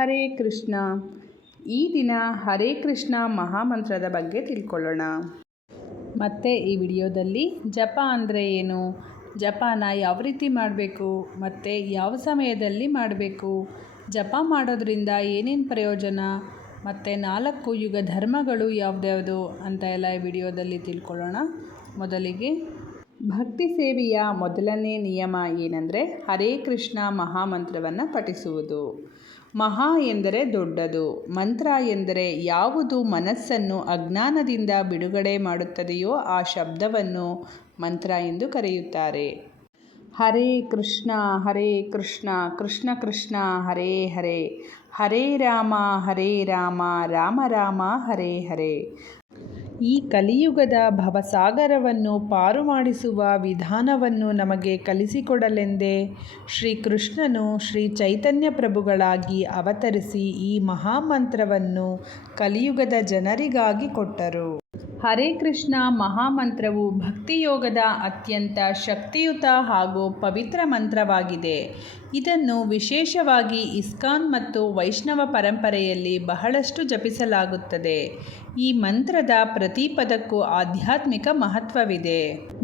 ಹರೇ ಕೃಷ್ಣ. ಈ ದಿನ ಹರೇ ಕೃಷ್ಣ ಮಹಾಮಂತ್ರದ ಬಗ್ಗೆ ತಿಳ್ಕೊಳ್ಳೋಣ. ಮತ್ತು ಈ ವಿಡಿಯೋದಲ್ಲಿ ಜಪ ಅಂದರೆ ಏನು, ಜಪನ ಯಾವ ರೀತಿ ಮಾಡಬೇಕು ಮತ್ತು ಯಾವ ಸಮಯದಲ್ಲಿ ಮಾಡಬೇಕು, ಜಪ ಮಾಡೋದ್ರಿಂದ ಏನೇನು ಪ್ರಯೋಜನ ಮತ್ತು 4 ಯುಗ ಧರ್ಮಗಳು ಯಾವುದ್ಯಾವುದು ಅಂತ ಎಲ್ಲ ಈ ವಿಡಿಯೋದಲ್ಲಿ ತಿಳ್ಕೊಳ್ಳೋಣ. ಮೊದಲಿಗೆ ಭಕ್ತಿ ಸೇವೆಯ ಮೊದಲನೇ ನಿಯಮ ಏನಂದರೆ ಹರೇ ಕೃಷ್ಣ ಮಹಾಮಂತ್ರವನ್ನು ಪಠಿಸುವುದು. ಮಹಾ ಎಂದರೆ ದೊಡ್ಡದು, ಮಂತ್ರ ಎಂದರೆ ಯಾವುದು ಮನಸ್ಸನ್ನು ಅಜ್ಞಾನದಿಂದ ಬಿಡುಗಡೆ ಮಾಡುತ್ತದೆಯೋ ಆ ಶಬ್ದವನ್ನು ಮಂತ್ರ ಎಂದು ಕರೆಯುತ್ತಾರೆ. ಹರೇ ಕೃಷ್ಣ ಕೃಷ್ಣ ಕೃಷ್ಣ ಹರೇ ಹರೇ, ಹರೇ ರಾಮ ರಾಮ ರಾಮ ಹರೇ ಹರೇ. ಈ ಕಲಿಯುಗದ ಭವಸಾಗರವನ್ನು ಪಾರು ಮಾಡಿಸುವ ವಿಧಾನವನ್ನು ನಮಗೆ ಕಲಿಸಿಕೊಡಲೆಂದೇ ಶ್ರೀಕೃಷ್ಣನು ಶ್ರೀ ಚೈತನ್ಯ ಪ್ರಭುಗಳಾಗಿ ಅವತರಿಸಿ ಈ ಮಹಾಮಂತ್ರವನ್ನು ಕಲಿಯುಗದ ಜನರಿಗಾಗಿ ಕೊಟ್ಟರು. ಹರೇ ಕೃಷ್ಣ ಮಹಾಮಂತ್ರವು ಭಕ್ತಿಯೋಗದ ಅತ್ಯಂತ ಶಕ್ತಿಯುತ ಹಾಗೂ ಪವಿತ್ರ ಮಂತ್ರವಾಗಿದೆ. ಇದನ್ನು ವಿಶೇಷವಾಗಿ ಇಸ್ಕಾನ್ ಮತ್ತು ವೈಷ್ಣವ ಪರಂಪರೆಯಲ್ಲಿ ಬಹಳಷ್ಟು ಜಪಿಸಲಾಗುತ್ತದೆ. ಈ ಮಂತ್ರದ ಪ್ರತಿ ಪದಕ್ಕೂ ಆಧ್ಯಾತ್ಮಿಕ ಮಹತ್ವವಿದೆ.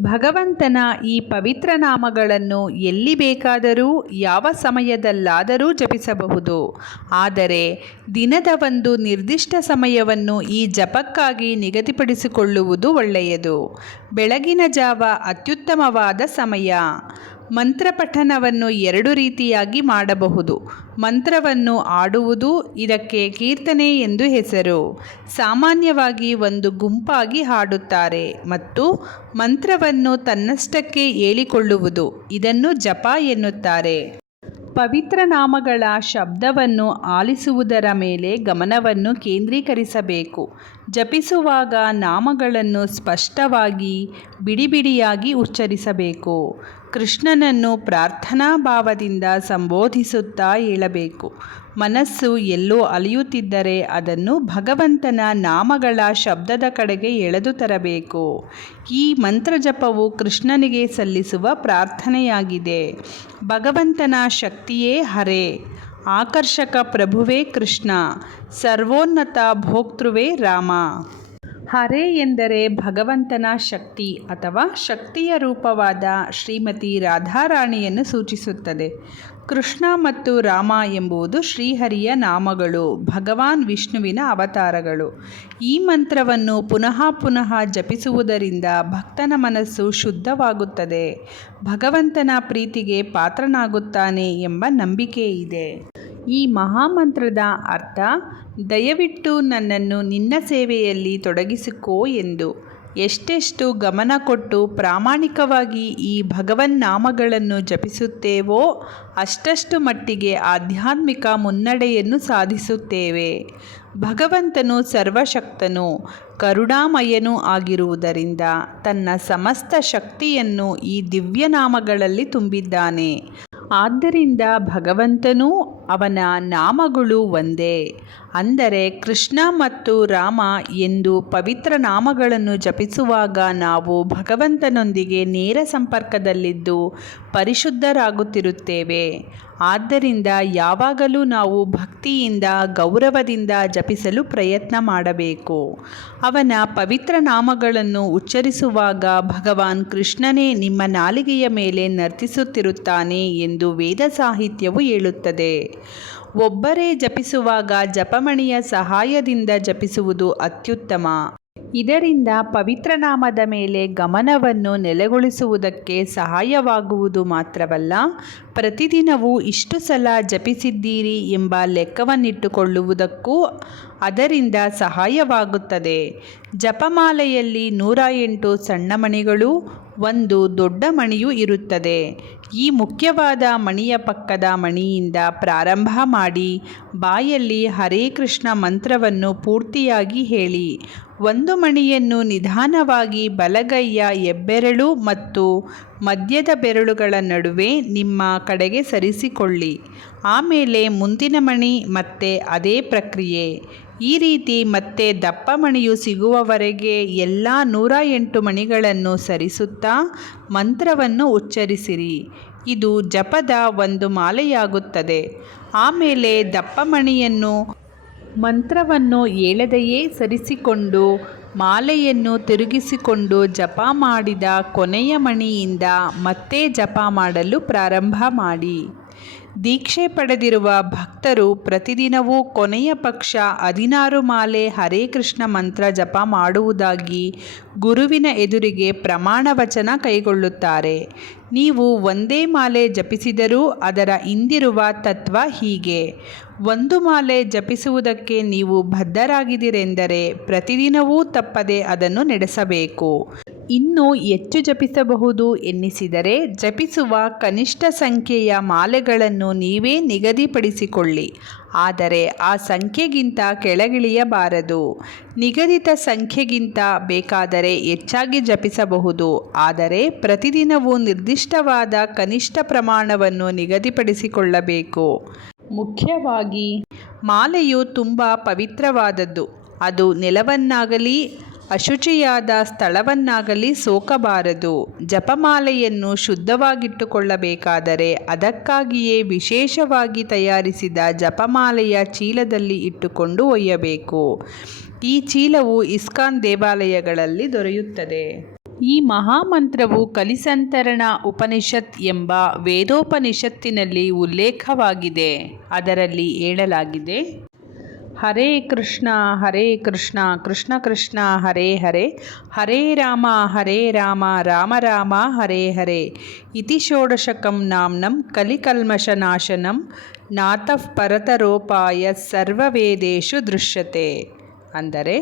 ಭಗವಂತನ ಈ ಪವಿತ್ರ ನಾಮಗಳನ್ನು ಎಲ್ಲಿ ಬೇಕಾದರೂ ಯಾವ ಸಮಯದಲ್ಲಾದರೂ ಜಪಿಸಬಹುದು. ಆದರೆ ದಿನದ ಒಂದು ನಿರ್ದಿಷ್ಟ ಸಮಯವನ್ನು ಈ ಜಪಕ್ಕಾಗಿ ನಿಗದಿಪಡಿಸಿಕೊಳ್ಳುವುದು ಒಳ್ಳೆಯದು. ಬೆಳಗಿನ ಜಾವ ಅತ್ಯುತ್ತಮವಾದ ಸಮಯ. ಮಂತ್ರ ಪಠಣವನ್ನು 2 ರೀತಿಯಾಗಿ ಮಾಡಬಹುದು. ಮಂತ್ರವನ್ನು ಆಡುವುದು, ಇದಕ್ಕೆ ಕೀರ್ತನೆ ಎಂದು ಹೆಸರು. ಸಾಮಾನ್ಯವಾಗಿ ಒಂದು ಗುಂಪಾಗಿ ಹಾಡುತ್ತಾರೆ. ಮತ್ತು ಮಂತ್ರವನ್ನು ತನ್ನಷ್ಟಕ್ಕೆ ಹೇಳಿಕೊಳ್ಳುವುದು, ಇದನ್ನು ಜಪ ಎನ್ನುತ್ತಾರೆ. ಪವಿತ್ರ ನಾಮಗಳ ಶಬ್ದವನ್ನು ಆಲಿಸುವುದರ ಮೇಲೆ ಗಮನವನ್ನು ಕೇಂದ್ರೀಕರಿಸಬೇಕು. ಜಪಿಸುವಾಗ ನಾಮಗಳನ್ನು ಸ್ಪಷ್ಟವಾಗಿ ಬಿಡಿಯಾಗಿ ಉಚ್ಚರಿಸಬೇಕು. ಕೃಷ್ಣನನ್ನು ಪ್ರಾರ್ಥನಾ ಭಾವದಿಂದ ಸಂಬೋಧಿಸುತ್ತಾ ಹೇಳಬೇಕು. ಮನಸ್ಸು ಎಲ್ಲೋ ಅಲಿಯುತ್ತಿದ್ದರೆ ಅದನ್ನು ಭಗವಂತನ ನಾಮಗಳ ಶಬ್ದದ ಕಡೆಗೆ ಎಳೆದು ತರಬೇಕು. ಈ ಮಂತ್ರಜಪವು ಕೃಷ್ಣನಿಗೆ ಸಲ್ಲಿಸುವ ಪ್ರಾರ್ಥನೆಯಾಗಿದೆ. ಭಗವಂತನ ಶಕ್ತಿಯೇ ಹರೇ, ಆಕರ್ಷಕ ಪ್ರಭುವೇ ಕೃಷ್ಣ, ಸರ್ವೋನ್ನತ ಭೋಕ್ತೃವೇ ರಾಮ. ಹರೇ ಎಂದರೆ ಭಗವಂತನ ಶಕ್ತಿ ಅಥವಾ ಶಕ್ತಿಯ ರೂಪವಾದ ಶ್ರೀಮತಿ ರಾಧಾರಾಣಿಯನ್ನು ಸೂಚಿಸುತ್ತದೆ. ಕೃಷ್ಣ ಮತ್ತು ರಾಮ ಎಂಬುದು ಶ್ರೀಹರಿಯ ನಾಮಗಳು, ಭಗವಾನ್ ವಿಷ್ಣುವಿನ ಅವತಾರಗಳು. ಈ ಮಂತ್ರವನ್ನು ಪುನಃ ಪುನಃ ಜಪಿಸುವುದರಿಂದ ಭಕ್ತನ ಮನಸ್ಸು ಶುದ್ಧವಾಗುತ್ತದೆ, ಭಗವಂತನ ಪ್ರೀತಿಗೆ ಪಾತ್ರನಾಗುತ್ತಾನೆ ಎಂಬ ನಂಬಿಕೆ ಇದೆ. ಈ ಮಹಾಮಂತ್ರದ ಅರ್ಥ ದಯವಿಟ್ಟು ನನ್ನನ್ನು ನಿನ್ನ ಸೇವೆಯಲ್ಲಿ ತೊಡಗಿಸಿಕೋ ಎಂದು. ಎಷ್ಟೆಷ್ಟು ಗಮನ ಕೊಟ್ಟು ಪ್ರಾಮಾಣಿಕವಾಗಿ ಈ ಭಗವನ್ನಾಮಗಳನ್ನು ಜಪಿಸುತ್ತೇವೋ ಅಷ್ಟಷ್ಟು ಮಟ್ಟಿಗೆ ಆಧ್ಯಾತ್ಮಿಕ ಮುನ್ನಡೆಯನ್ನು ಸಾಧಿಸುತ್ತೇವೆ. ಭಗವಂತನು ಸರ್ವಶಕ್ತನೂ ಕರುಣಾಮಯನೂ ಆಗಿರುವುದರಿಂದ ತನ್ನ ಸಮಸ್ತ ಶಕ್ತಿಯನ್ನು ಈ ದಿವ್ಯನಾಮಗಳಲ್ಲಿ ತುಂಬಿದ್ದಾನೆ. ಆದ್ದರಿಂದ ಭಗವಂತನೂ ಅವನ ನಾಮಗಳು ಒಂದೇ. ಅಂದರೆ ಕೃಷ್ಣ ಮತ್ತು ರಾಮ ಎಂದು ಪವಿತ್ರ ನಾಮಗಳನ್ನು ಜಪಿಸುವಾಗ ನಾವು ಭಗವಂತನೊಂದಿಗೆ ನೇರ ಸಂಪರ್ಕದಲ್ಲಿದ್ದು ಪರಿಶುದ್ಧರಾಗುತ್ತಿರುತ್ತೇವೆ. ಆದ್ದರಿಂದ ಯಾವಾಗಲೂ ನಾವು ಭಕ್ತಿಯಿಂದ ಗೌರವದಿಂದ ಜಪಿಸಲು ಪ್ರಯತ್ನ ಮಾಡಬೇಕು. ಅವನ ಪವಿತ್ರ ನಾಮಗಳನ್ನು ಉಚ್ಚರಿಸುವಾಗ ಭಗವಾನ್ ಕೃಷ್ಣನೇ ನಿಮ್ಮ ನಾಲಿಗೆಯ ಮೇಲೆ ನರ್ತಿಸುತ್ತಿರುತ್ತಾನೆ ಎಂದು ವೇದ ಸಾಹಿತ್ಯವು ಹೇಳುತ್ತದೆ. ಒಬ್ಬರೇ ಜಪಿಸುವಾಗ ಜಪಮಣಿಯ ಸಹಾಯದಿಂದ ಜಪಿಸುವುದು ಅತ್ಯುತ್ತಮ. ಇದರಿಂದ ಪವಿತ್ರ ನಾಮದ ಮೇಲೆ ಗಮನವನ್ನು ನೆಲೆಗೊಳಿಸುವುದಕ್ಕೆ ಸಹಾಯವಾಗುವುದು ಮಾತ್ರವಲ್ಲ, ಪ್ರತಿದಿನವೂ ಇಷ್ಟು ಸಲ ಜಪಿಸಿದ್ದೀರಿ ಎಂಬ ಲೆಕ್ಕವನ್ನಿಟ್ಟುಕೊಳ್ಳುವುದಕ್ಕೂ ಅದರಿಂದ ಸಹಾಯವಾಗುತ್ತದೆ. ಜಪಮಾಲೆಯಲ್ಲಿ 108 ಸಣ್ಣ ಮಣಿಗಳು, 1 ದೊಡ್ಡ ಮಣಿಯೂ ಇರುತ್ತದೆ. ಈ ಮುಖ್ಯವಾದ ಮಣಿಯ ಪಕ್ಕದ ಮಣಿಯಿಂದ ಪ್ರಾರಂಭ ಮಾಡಿ ಬಾಯಲ್ಲಿ ಹರೇ ಕೃಷ್ಣ ಮಂತ್ರವನ್ನು ಪೂರ್ತಿಯಾಗಿ ಹೇಳಿ. 1 ಮಣಿಯನ್ನು ನಿಧಾನವಾಗಿ ಬಲಗೈಯ ಹೆಬ್ಬೆರಳು ಮತ್ತು ಮಧ್ಯದ ಬೆರಳುಗಳ ನಡುವೆ ನಿಮ್ಮ ಕಡೆಗೆ ಸರಿಸಿಕೊಳ್ಳಿ. ಆಮೇಲೆ ಮುಂದಿನ ಮಣಿ, ಮತ್ತೆ ಅದೇ ಪ್ರಕ್ರಿಯೆ. ಈ ರೀತಿ ಮತ್ತೆ ದಪ್ಪ ಮಣಿಯು ಸಿಗುವವರೆಗೆ ಎಲ್ಲ 108 ಮಣಿಗಳನ್ನು ಸರಿಸುತ್ತಾ ಮಂತ್ರವನ್ನು ಉಚ್ಚರಿಸಿರಿ. ಇದು ಜಪದ ಒಂದು ಮಾಲೆಯಾಗುತ್ತದೆ. ಆಮೇಲೆ ದಪ್ಪಮಣಿಯನ್ನು ಮಂತ್ರವನ್ನು ಹೇಳದೆಯೇ ಸರಿಸಿಕೊಂಡು ಮಾಲೆಯನ್ನು ತಿರುಗಿಸಿಕೊಂಡು ಜಪ ಮಾಡಿದ ಕೊನೆಯ ಮಣಿಯಿಂದ ಮತ್ತೆ ಜಪ ಮಾಡಲು ಪ್ರಾರಂಭ ಮಾಡಿ. ದೀಕ್ಷೆ ಪಡೆದಿರುವ ಭಕ್ತರು ಪ್ರತಿದಿನವೂ ಕೊನೆಯ ಪಕ್ಷ 16 ಮಾಲೆ ಹರೇ ಕೃಷ್ಣ ಮಂತ್ರ ಜಪ ಮಾಡುವುದಾಗಿ ಗುರುವಿನ ಎದುರಿಗೆ ಪ್ರಮಾಣ ವಚನ ಕೈಗೊಳ್ಳುತ್ತಾರೆ. ನೀವು ಒಂದೇ ಮಾಲೆ ಜಪಿಸಿದರೂ ಅದರ ಹಿಂದಿರುವ ತತ್ವ ಹೀಗೆ: ಒಂದು ಮಾಲೆ ಜಪಿಸುವುದಕ್ಕೆ ನೀವು ಬದ್ಧರಾಗಿದ್ದೀರೆಂದರೆ ಪ್ರತಿದಿನವೂ ತಪ್ಪದೆ ಅದನ್ನು ನಡೆಸಬೇಕು. ಇನ್ನೂ ಹೆಚ್ಚು ಜಪಿಸಬಹುದು ಎನ್ನಿಸಿದರೆ ಜಪಿಸುವ ಕನಿಷ್ಠ ಸಂಖ್ಯೆಯ ಮಾಲೆಗಳನ್ನು ನೀವೇ ನಿಗದಿಪಡಿಸಿಕೊಳ್ಳಿ. ಆದರೆ ಆ ಸಂಖ್ಯೆಗಿಂತ ಕೆಳಗಿಳಿಯಬಾರದು. ನಿಗದಿತ ಸಂಖ್ಯೆಗಿಂತ ಬೇಕಾದರೆ ಹೆಚ್ಚಾಗಿ ಜಪಿಸಬಹುದು. ಆದರೆ ಪ್ರತಿದಿನವೂ ನಿರ್ದಿಷ್ಟವಾದ ಕನಿಷ್ಠ ಪ್ರಮಾಣವನ್ನು ನಿಗದಿಪಡಿಸಿಕೊಳ್ಳಬೇಕು. ಮುಖ್ಯವಾಗಿ ಮಾಲೆಯು ತುಂಬ ಪವಿತ್ರವಾದದ್ದು. ಅದು ನೆಲವನ್ನಾಗಲಿ ಅಶುಚಿಯಾದ ಸ್ಥಳವನ್ನಾಗಲಿ ಸೋಕಬಾರದು. ಜಪಮಾಲೆಯನ್ನು ಶುದ್ಧವಾಗಿಟ್ಟುಕೊಳ್ಳಬೇಕಾದರೆ ಅದಕ್ಕಾಗಿಯೇ ವಿಶೇಷವಾಗಿ ತಯಾರಿಸಿದ ಜಪಮಾಲೆಯ ಚೀಲದಲ್ಲಿ ಇಟ್ಟುಕೊಂಡು ಒಯ್ಯಬೇಕು. ಈ ಚೀಲವು ಇಸ್ಕಾನ್ ದೇವಾಲಯಗಳಲ್ಲಿ ದೊರೆಯುತ್ತದೆ. ಈ ಮಹಾಮಂತ್ರವು ಕಲಿಸಂತರಣ ಉಪನಿಷತ್ ಎಂಬ ವೇದೋಪನಿಷತ್ತಿನಲ್ಲಿ ಉಲ್ಲೇಖವಾಗಿದೆ. ಅದರಲ್ಲಿ ಹೇಳಲಾಗಿದೆ: ಹರೇ ಕೃಷ್ಣ ಕೃಷ್ಣ ಕೃಷ್ಣ ಹರೇ ಹರೇ, ಹರೇ ರಾಮ ರಾಮ ರಾಮ ಹರೇ ಹರೇ, ಇತಿ ಷೋಡಶಕಂ ನಾಮ್ನಂ ಕಲಿಕಲ್ಮಷನಾಶನಂ ನಾತಃ ಪರತರೋಪಾಯ ಸರ್ವವೇದೇಷು ದೃಶ್ಯತೆ. ಅಂದರೆ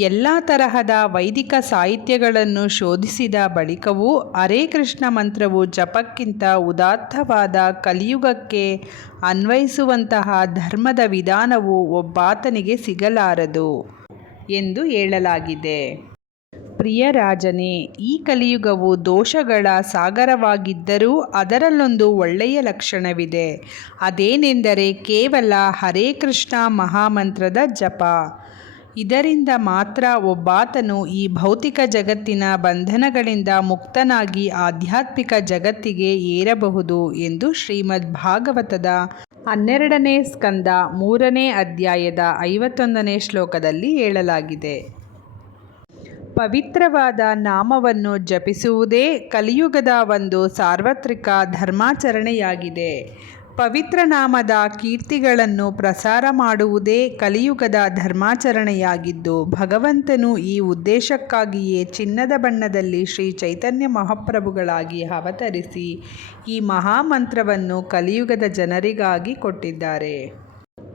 ಎಲ್ಲ ತರಹದ ವೈದಿಕ ಸಾಹಿತ್ಯಗಳನ್ನು ಶೋಧಿಸಿದ ಬಳಿಕವೂ ಹರೇ ಕೃಷ್ಣ ಮಂತ್ರವು ಜಪಕ್ಕಿಂತ ಉದಾತ್ತವಾದ ಕಲಿಯುಗಕ್ಕೆ ಅನ್ವಯಿಸುವಂತಹ ಧರ್ಮದ ವಿಧಾನವು ಒಬ್ಬಾತನಿಗೆ ಸಿಗಲಾರದು ಎಂದು ಹೇಳಲಾಗಿದೆ. ಪ್ರಿಯ ರಾಜನೇ, ಈ ಕಲಿಯುಗವು ದೋಷಗಳ ಸಾಗರವಾಗಿದ್ದರೂ ಅದರಲ್ಲೊಂದು ಒಳ್ಳೆಯ ಲಕ್ಷಣವಿದೆ. ಅದೇನೆಂದರೆ ಕೇವಲ ಹರೇ ಕೃಷ್ಣ ಮಹಾಮಂತ್ರದ ಜಪ. ಇದರಿಂದ ಮಾತ್ರ ಒಬ್ಬಾತನು ಈ ಭೌತಿಕ ಜಗತ್ತಿನ ಬಂಧನಗಳಿಂದ ಮುಕ್ತನಾಗಿ ಆಧ್ಯಾತ್ಮಿಕ ಜಗತ್ತಿಗೆ ಏರಬಹುದು ಎಂದು ಶ್ರೀಮದ್ ಭಾಗವತದ 12ನೇ ಸ್ಕಂದ 3ನೇ ಅಧ್ಯಾಯದ 51ನೇ ಶ್ಲೋಕದಲ್ಲಿ ಹೇಳಲಾಗಿದೆ. ಪವಿತ್ರವಾದ ನಾಮವನ್ನು ಜಪಿಸುವುದೇ ಕಲಿಯುಗದ ಒಂದು ಸಾರ್ವತ್ರಿಕ ಧರ್ಮಾಚರಣೆಯಾಗಿದೆ. ಪವಿತ್ರ ನಾಮದ ಕೀರ್ತಿಗಳನ್ನು ಪ್ರಸಾರ ಮಾಡುವುದೇ ಕಲಿಯುಗದ ಧರ್ಮಾಚರಣೆಯಾಗಿದ್ದು, ಭಗವಂತನು ಈ ಉದ್ದೇಶಕ್ಕಾಗಿಯೇ ಚಿನ್ನದ ಬಣ್ಣದಲ್ಲಿ ಶ್ರೀ ಚೈತನ್ಯ ಮಹಾಪ್ರಭುಗಳಾಗಿ ಅವತರಿಸಿ ಈ ಮಹಾಮಂತ್ರವನ್ನು ಕಲಿಯುಗದ ಜನರಿಗಾಗಿ ಕೊಟ್ಟಿದ್ದಾರೆ.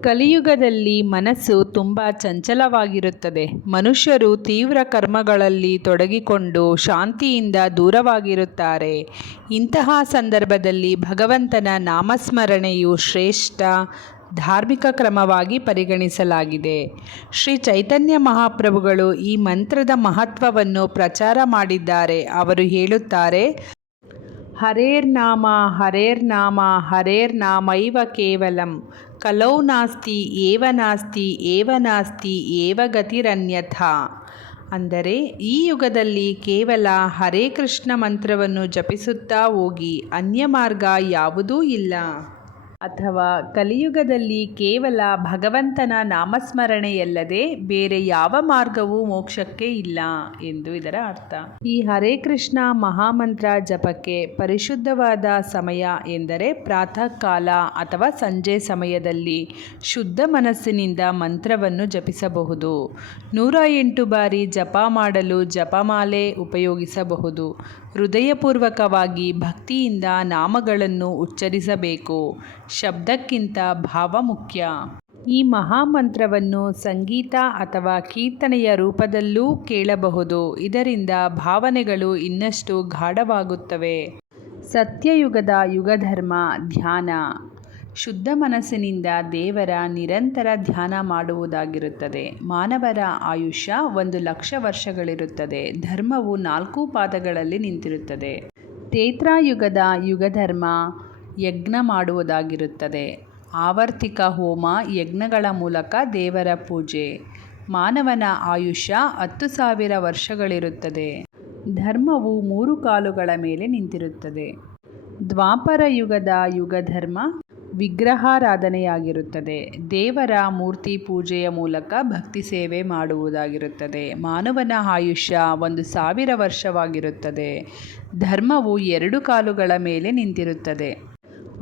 ಕಲಿಯುಗದಲ್ಲಿ ಮನಸ್ಸು ತುಂಬ ಚಂಚಲವಾಗಿರುತ್ತದೆ. ಮನುಷ್ಯರು ತೀವ್ರ ಕರ್ಮಗಳಲ್ಲಿ ತೊಡಗಿಕೊಂಡು ಶಾಂತಿಯಿಂದ ದೂರವಾಗಿರುತ್ತಾರೆ. ಇಂತಹ ಸಂದರ್ಭದಲ್ಲಿ ಭಗವಂತನ ನಾಮಸ್ಮರಣೆಯು ಶ್ರೇಷ್ಠ ಧಾರ್ಮಿಕ ಕ್ರಮವಾಗಿ ಪರಿಗಣಿಸಲಾಗಿದೆ. ಶ್ರೀ ಚೈತನ್ಯ ಮಹಾಪ್ರಭುಗಳು ಈ ಮಂತ್ರದ ಮಹತ್ವವನ್ನು ಪ್ರಚಾರ ಮಾಡಿದ್ದಾರೆ. ಅವರು ಹೇಳುತ್ತಾರೆ: ಹರೇರ್ನಾಮ ಹರೇರ್ನಾಮೈವ ಕೇವಲಂ ಕಲೌ ನಾಸ್ತಿ ಏವ ನಾಸ್ತಿ ಏವ ನಾಸ್ತಿ ಏವ ಗತಿರನ್ಯಥಾ. ಅಂದರೆ ಈ ಯುಗದಲ್ಲಿ ಕೇವಲ ಹರೇ ಕೃಷ್ಣ ಮಂತ್ರವನ್ನು ಜಪಿಸುತ್ತಾ ಹೋಗಿ, ಅನ್ಯ ಮಾರ್ಗ ಯಾವುದೂ ಇಲ್ಲ. ಅಥವಾ ಕಲಿಯುಗದಲ್ಲಿ ಕೇವಲ ಭಗವಂತನ ನಾಮಸ್ಮರಣೆಯಲ್ಲದೆ ಬೇರೆ ಯಾವ ಮಾರ್ಗವೂ ಮೋಕ್ಷಕ್ಕೆ ಇಲ್ಲ ಎಂದು ಇದರ ಅರ್ಥ. ಈ ಹರೇ ಕೃಷ್ಣ ಮಹಾಮಂತ್ರ ಜಪಕ್ಕೆ ಪರಿಶುದ್ಧವಾದ ಸಮಯ ಎಂದರೆ ಪ್ರಾತಃ ಕಾಲ ಅಥವಾ ಸಂಜೆ ಸಮಯದಲ್ಲಿ ಶುದ್ಧ ಮನಸ್ಸಿನಿಂದ ಮಂತ್ರವನ್ನು ಜಪಿಸಬಹುದು. 108 ಬಾರಿ ಜಪ ಮಾಡಲು ಜಪಮಾಲೆ ಉಪಯೋಗಿಸಬಹುದು. ಹೃದಯಪೂರ್ವಕವಾಗಿ ಭಕ್ತಿಯಿಂದ ನಾಮಗಳನ್ನು ಉಚ್ಚರಿಸಬೇಕು. ಶಬ್ದಕ್ಕಿಂತ ಭಾವ ಮುಖ್ಯ. ಈ ಮಹಾಮಂತ್ರವನ್ನು ಸಂಗೀತ ಅಥವಾ ಕೀರ್ತನೆಯ ರೂಪದಲ್ಲೂ ಕೇಳಬಹುದು. ಇದರಿಂದ ಭಾವನೆಗಳು ಇನ್ನಷ್ಟು ಗಾಢವಾಗುತ್ತವೆ. ಸತ್ಯಯುಗದ ಯುಗಧರ್ಮ ಧ್ಯಾನ. ಶುದ್ಧ ಮನಸ್ಸಿನಿಂದ ದೇವರ ನಿರಂತರ ಧ್ಯಾನ ಮಾಡುವುದಾಗಿರುತ್ತದೆ. ಮಾನವರ ಆಯುಷ್ಯ 1,00,000 ವರ್ಷಗಳಿರುತ್ತದೆ. ಧರ್ಮವು 4 ಪಾದಗಳಲ್ಲಿ ನಿಂತಿರುತ್ತದೆ. ತ್ರೇತಾಯುಗದ ಯುಗಧರ್ಮ ಯಜ್ಞ ಮಾಡುವುದಾಗಿರುತ್ತದೆ. ಆವರ್ತಿಕ ಹೋಮ ಯಜ್ಞಗಳ ಮೂಲಕ ದೇವರ ಪೂಜೆ. ಮಾನವನ ಆಯುಷ್ಯ 10,000 ವರ್ಷಗಳಿರುತ್ತದೆ. ಧರ್ಮವು 3 ಕಾಲುಗಳ ಮೇಲೆ ನಿಂತಿರುತ್ತದೆ. ದ್ವಾಪರ ಯುಗದ ಯುಗಧರ್ಮ ವಿಗ್ರಹಾರಾಧನೆಯಾಗಿರುತ್ತದೆ. ದೇವರ ಮೂರ್ತಿ ಪೂಜೆಯ ಮೂಲಕ ಭಕ್ತಿ ಸೇವೆ ಮಾಡುವುದಾಗಿರುತ್ತದೆ. ಮಾನವನ ಆಯುಷ್ಯ 1000 ವರ್ಷವಾಗಿರುತ್ತದೆ. ಧರ್ಮವು 2 ಕಾಲುಗಳ ಮೇಲೆ ನಿಂತಿರುತ್ತದೆ.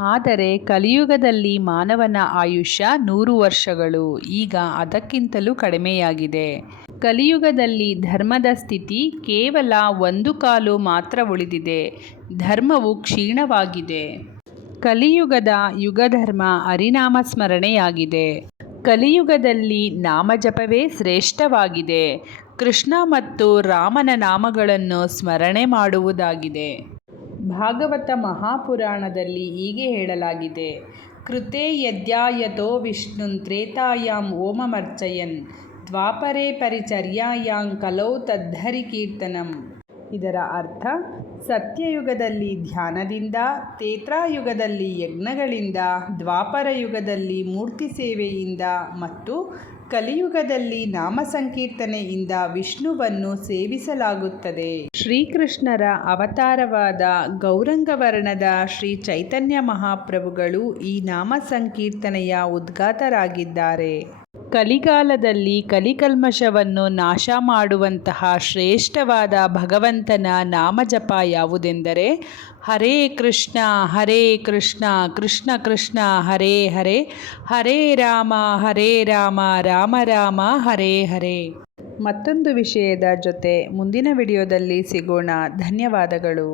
ಆದರೆ ಕಲಿಯುಗದಲ್ಲಿ ಮಾನವನ ಆಯುಷ್ಯ 100 ವರ್ಷಗಳು. ಈಗ ಅದಕ್ಕಿಂತಲೂ ಕಡಿಮೆಯಾಗಿದೆ. ಕಲಿಯುಗದಲ್ಲಿ ಧರ್ಮದ ಸ್ಥಿತಿ ಕೇವಲ 1 ಕಾಲು ಮಾತ್ರ ಉಳಿದಿದೆ. ಧರ್ಮವು ಕ್ಷೀಣವಾಗಿದೆ. ಕಲಿಯುಗದ ಯುಗಧರ್ಮ ಹರಿನಾಮ ಸ್ಮರಣೆಯಾಗಿದೆ. ಕಲಿಯುಗದಲ್ಲಿ ನಾಮಜಪವೇ ಶ್ರೇಷ್ಠವಾಗಿದೆ. ಕೃಷ್ಣ ಮತ್ತು ರಾಮನ ನಾಮಗಳನ್ನು ಸ್ಮರಣೆ ಮಾಡುವುದಾಗಿದೆ. ಭಾಗವತ ಮಹಾಪುರಾಣದಲ್ಲಿ ಹೀಗೆ ಹೇಳಲಾಗಿದೆ. ಕೃತೆ ಯದ್ಯಾಯತೋ ವಿಷ್ಣುನ್ ತ್ರೇತಾಯಾಂ ಓಮಮರ್ಚಯನ್ ದ್ವಾಪರೇ ಪರಿಚರ್ಯಾಯಾಂ ಕಲೌ ತದ್ಧರಿ ಕೀರ್ತನಂ. ಇದರ ಅರ್ಥ, ಸತ್ಯಯುಗದಲ್ಲಿ ಧ್ಯಾನದಿಂದ, ತ್ರೇತಾಯುಗದಲ್ಲಿ ಯಜ್ಞಗಳಿಂದ, ದ್ವಾಪರ ಯುಗದಲ್ಲಿ ಮೂರ್ತಿ ಸೇವೆಯಿಂದ ಮತ್ತು ಕಲಿಯುಗದಲ್ಲಿ ನಾಮ ಸಂಕೀರ್ತನೆಯಿಂದ ವಿಷ್ಣುವನ್ನು ಸೇವಿಸಲಾಗುತ್ತದೆ. ಶ್ರೀಕೃಷ್ಣರ ಅವತಾರವಾದ ಗೌರಂಗವರ್ಣದ ಶ್ರೀ ಚೈತನ್ಯ ಮಹಾಪ್ರಭುಗಳು ಈ ನಾಮ ಸಂಕೀರ್ತನೆಯ ಉದ್ಗಾತರಾಗಿದ್ದಾರೆ. ಕಲಿಗಾಲದಲ್ಲಿ ಕಲಿಕಲ್ಮಶವನ್ನು ನಾಶ ಮಾಡುವಂತಹ ಶ್ರೇಷ್ಠವಾದ ಭಗವಂತನ ನಾಮಜಪ ಯಾವುದೆಂದರೆ ಹರೇ ಕೃಷ್ಣ ಕೃಷ್ಣ ಕೃಷ್ಣ ಹರೇ ಹರೇ, ಹರೇ ರಾಮ ರಾಮ ರಾಮ ಹರೇ ಹರೇ. ಮತ್ತೊಂದು ವಿಷಯದ ಜೊತೆ ಮುಂದಿನ ವಿಡಿಯೋದಲ್ಲಿ ಸಿಗೋಣ. ಧನ್ಯವಾದಗಳು.